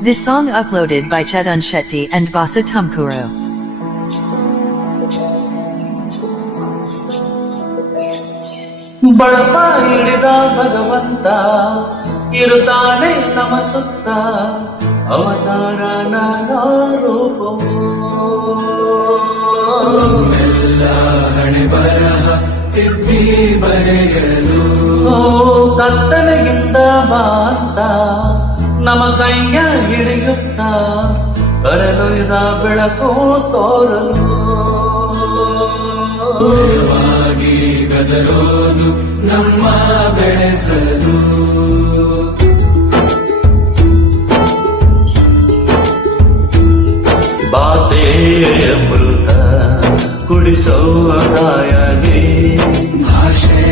This song uploaded by Chetan Shetty and Basu Tumkuru. ಬಳಪ ಹಿಡಿದ ಭಗವಂತ ಇರುತ್ತಾನೆ ನಮ ಸುತ್ತ, ಅವತಾರ ನಾನಾ ರೂಪವೋ. ಎಲ್ಲ ಹಣೆ ಬರಹ ತಿದ್ದಿ ಬರೆಯಲು ಕತ್ತಲೆಯಿಂದ ಬಾಂತ ನಮ ಕೈಯ ಹಿಡಿಯುತ್ತ, ಕರೆದೊಯ್ದ ಬೆಳಕು ತೋರಲು. ಗದರೋದು ನಮ್ಮ ಬೆಳೆಸಲು. ಭಾಷೆ ಅಮೃತ ಕುಡಿಸೋ ತಾಯಾಗಿ, ಭಾಷೆ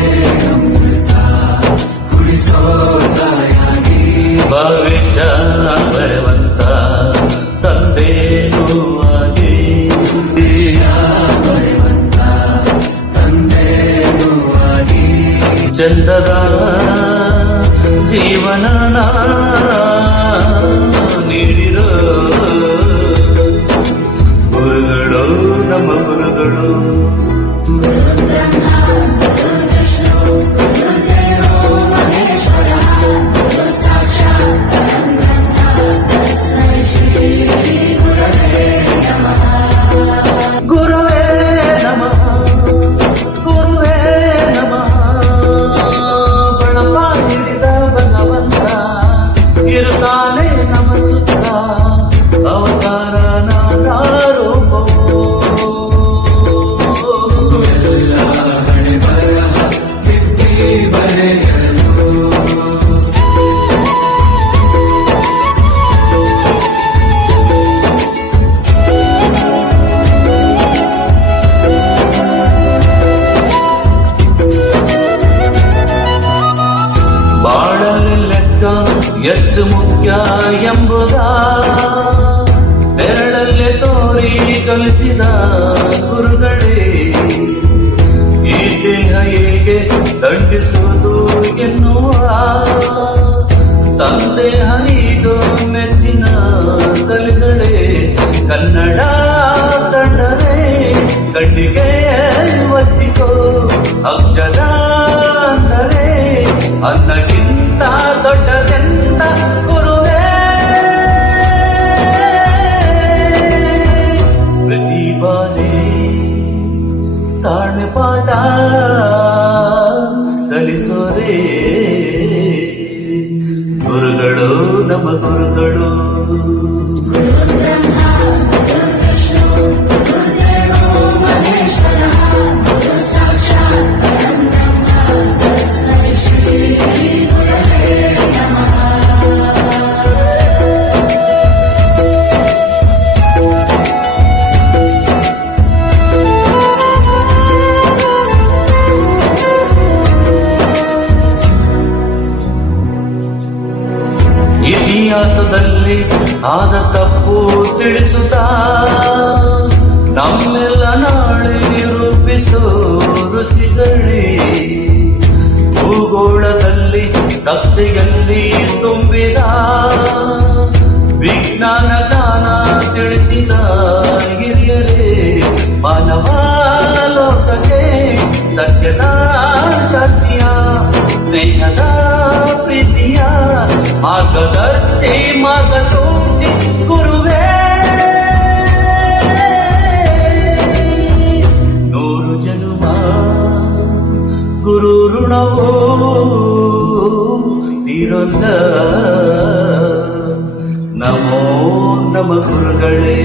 ಅಮೃತ ಕುಡಿಸೋ ತಾಯಾಗಿ, ಭವಿಷ್ಯ ಬರುವಂತ ತಂದೆನೂ ಆಗಿ, ಬರೆವಂತ ತಂದೆನೂ ಆಗಿ, ಚಂದದ ಜೀವನ ನೀಡಿರೋ ಗುರುಗಳು ನಮ್ಮ ಗುರುಗಳು. ಗುರುವೇ ನಮಃ, ಗುರುವೇ ನಮಃ. ಬಳಪ ಹಿಡಿದ ಭಗವಂತ ಇರುತ್ತಾನೆ ನಮ ಸುತ್ತ, ಅವತಾರ ನಾನಾ ರೂಪವೋ. ಎಲ್ಲ ಹಣೆ ಬರಹ ತಿದ್ದಿ ಬರೆಯಲು. ಬಾಳಲ್ಲಿ ಲೆಕ್ಕ ಎಷ್ಟು ಮುಖ್ಯ ಎಂಬುದ ಬೆರಳಲ್ಲಿ ತೋರಿ ಕಲಿಸಿದ ಗುರುಗಳೇ. ಈ ದೇಹ ಹೇಗೆ ದಂಡಿಸುವುದು ಎನ್ನುವ ಸಂದೇಹ ನೀಡೋ ಮೆಚ್ಚಿನ ಕಲಿಗಳೇ. ಕನ್ನಡ ಕಂಡರೆ ಕಣ್ಣಿಗೆ ಒತ್ತಿಕೋ, ಅಕ್ಷರ ಅಂದರೆ ಅನ್ನಕ್ಕಿಂತ ದೊಡ್ಡದೆಂತ ಗುರುವೇ. ಪ್ರತಿಭಾನೇ ತಾಳ್ಮೆ ಪಾಠ ಕಲಿಸೋರೇ ಗುರುಗಳು ನಮ್ಮ ಗುರುಗಳು. ಇತಿಹಾಸದಲ್ಲಿ ಆದ ತಪ್ಪು ತಿಳಿಸುತ್ತಾ ನಮ್ಮೆಲ್ಲ ನಾಳೆ ರೂಪಿಸೋ ಋಷಿಗಳೇ. ಭೂಗೋಳದಲ್ಲಿ ಕಕ್ಷೆಯಲ್ಲಿ ತುಂಬಿದ ವಿಜ್ಞಾನ ಜ್ಞಾನ ತಿಳಿಸಿದ ಹಿರಿಯರೇ. ಮಾನವ ಲೋಕಕ್ಕೆ ಸತ್ಯದ ಶಕ್ತಿಯ, ಸ್ನೇಹದ ಪ್ರೀತಿಯ ಮಾರ್ಗದರ್ಶಿ ಮಾರ್ಗಸೂಚಿ ಗುರುವೇ. ನೂರು ಜನುಮ ಗುರು ಋಣವೋ ತೀರೊಂದ. ನಮೋ ನಮ ಗುರುಗಳೇ.